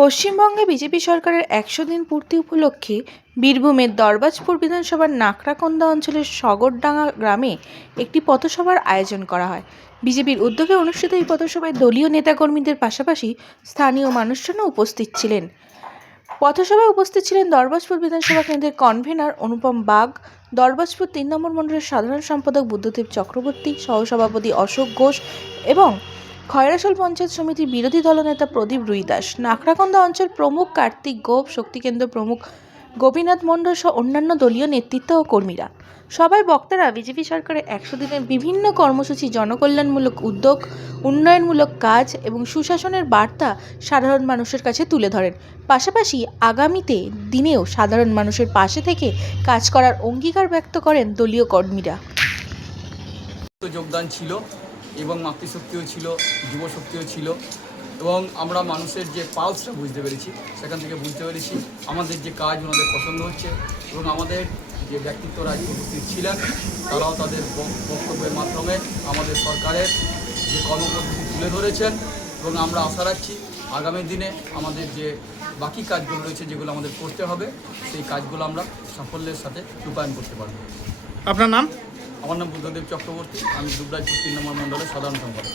পশ্চিমবঙ্গে বিজেপি সরকারের ১০০ দিন পূর্তি উপলক্ষে বীরভূমের দরবাজপুর বিধানসভার নাকড়াকন্দা অঞ্চলের সগরডাঙ্গা গ্রামে একটি পথসভার আয়োজন করা হয়। বিজেপির উদ্যোগে অনুষ্ঠিত এই পথসভায় দলীয় নেতাকর্মীদের পাশাপাশি স্থানীয় মানুষজনও উপস্থিত ছিলেন। পথসভায় উপস্থিত ছিলেন দরবাজপুর বিধানসভা কেন্দ্রের কনভেনর অনুপম বাগ, দরবাজপুর ৩ নম্বর মণ্ডলের সাধারণ সম্পাদক বুদ্ধদেব চক্রবর্তী, সহসভাপতি অশোক ঘোষ এবং খয়রাশোল পঞ্চায়েত সমিতির বিরোধী দলনেতা প্রদীপ রুইদাস, নাকড়াকন্দা অঞ্চল প্রমুখ কার্তিক গোপ, শক্তিকেন্দ্র প্রমুখ গোপীনাথ মণ্ডল সহ অন্যান্য দলীয় নেতৃত্ব ও কর্মীরা। সবাই বক্তারা বিজেপি সরকারের ১০০ দিনের বিভিন্ন কর্মসূচি, জনকল্যাণমূলক উদ্যোগ, উন্নয়নমূলক কাজ এবং সুশাসনের বার্তা সাধারণ মানুষের কাছে তুলে ধরেন। পাশাপাশি আগামীতে দিনেও সাধারণ মানুষের পাশে থেকে কাজ করার অঙ্গীকার ব্যক্ত করেন দলীয় কর্মীরা। যোগদান ছিল এবং মাতৃশক্তিও ছিল, যুবশক্তিও ছিল এবং আমরা মানুষের যে পালসটা বুঝতে পেরেছি, সেখান থেকে বুঝতে পেরেছি আমাদের যে কাজ ওনাদের পছন্দ হচ্ছে এবং আমাদের যে ব্যক্তিত্বরা উপস্থিত ছিলেন তারাও তাদের বক্তব্যের মাধ্যমে আমাদের সরকারের যে কর্মপদ্ধতি তুলে ধরেছেন এবং আমরা আশা রাখছি আগামী দিনে আমাদের যে বাকি কাজগুলো রয়েছে, যেগুলো আমাদের করতে হবে, সেই কাজগুলো আমরা সাফল্যের সাথে রূপায়ণ করতে পারব। আপনার নাম? আমার নাম বুদ্ধদেব চক্রবর্তী, আমি দুবরাজপুর ৩ নম্বর মণ্ডলের সাধারণ সম্পাদক।